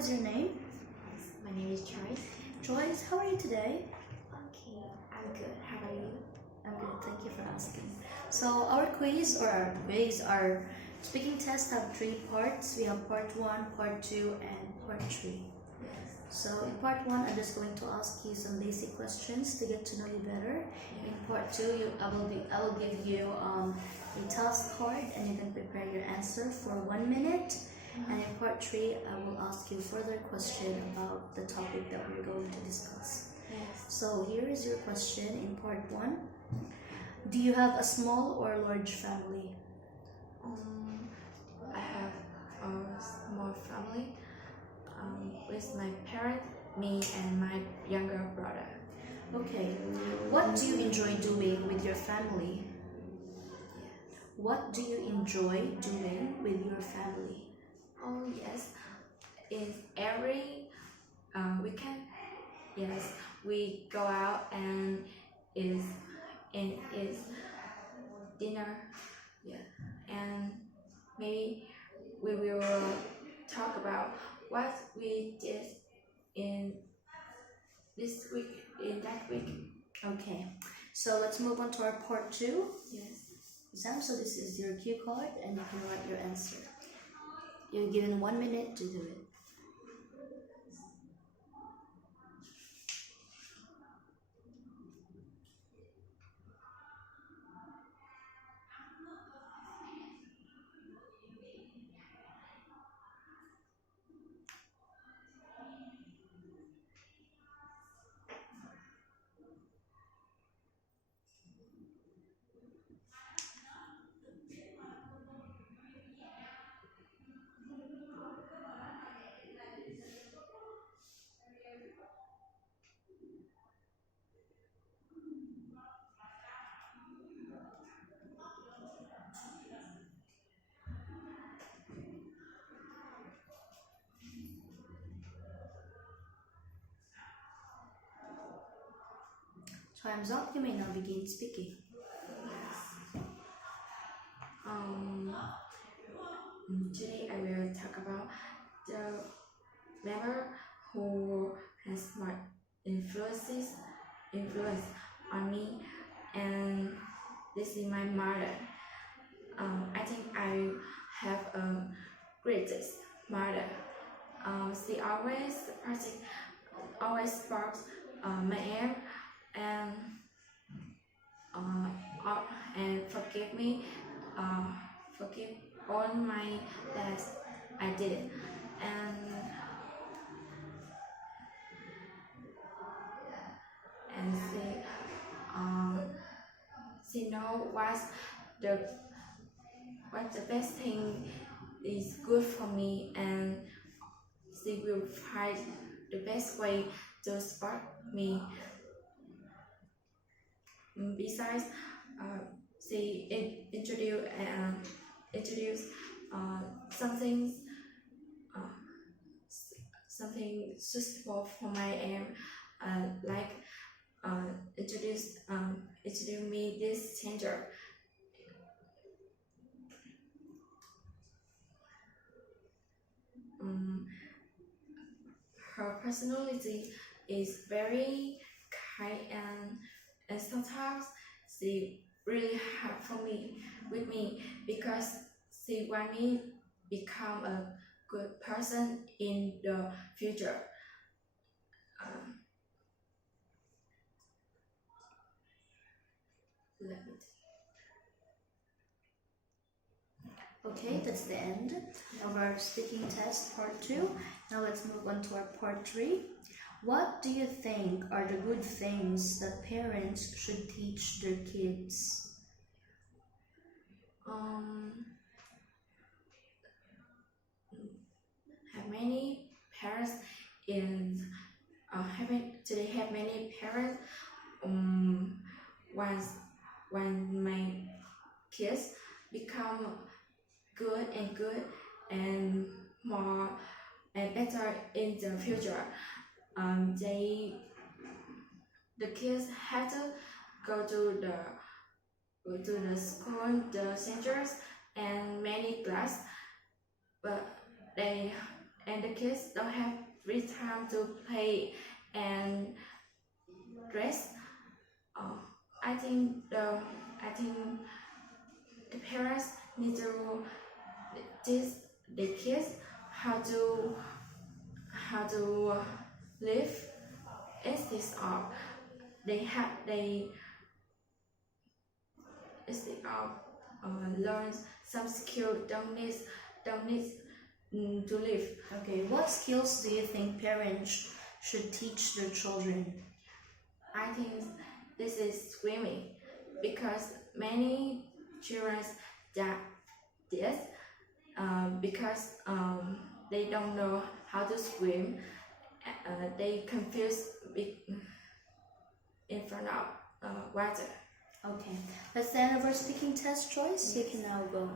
is your name? My name is Joyce. Joyce, how are you today? Okay, I'm good. How about you? I'm good, thank you for asking. So our speaking test have three parts. We have part 1, part 2, and part 3. Yes. So in part 1, I'm just going to ask you some basic questions to get to know you better. In part 2, I will give you a task card, and you can prepare your answer for 1 minute. And in part 3, I will ask you further question about the topic that we're going to discuss. Yes. So here is your question in part 1. Do you have a small or large family? I have a small family with my parents, me, and my younger brother. Okay. What do you enjoy doing with your family? Yes. What do you enjoy doing with your family? Oh yes. In every weekend, yes, we go out and is dinner. Yeah, and maybe we will talk about what we did in this week, in that week. Okay. So let's move on to our part 2 Yes. exam. So this is your cue card, and you can write your answer. You're given 1 minute to do it. Time's up. You may now begin speaking. Today I will talk about the member who has my influence on me, and this is my mother. I think I have a greatest mother. She always sparks my air and forgive me, forgive all my that I did, and she know what the best thing is good for me, and she will find the best way to support me. Besides, she introduced something something suitable for my aim, like introduce me this changer. Her personality is very kind, and sometimes she really hard for me with me because she want me become a good person in the future. Let me Okay, that's the end of our speaking test part 2. Now let's move on to our part 3. What do you think are the good things that parents should teach their kids? have many parents in today have many parents once when my kids become good and more and better in the future, the kids have to go to the school, the centers, and many class, but they and the kids don't have free time to play and rest. I think the parents need to teach the kids how to live instead of instead of learn some skill don't need to live. Okay, what skills do you think parents should teach their children? I think this is swimming because many children that this because they don't know how to swim. They confuse in front of water. Okay, that's the end of our speaking test choice. You can now go.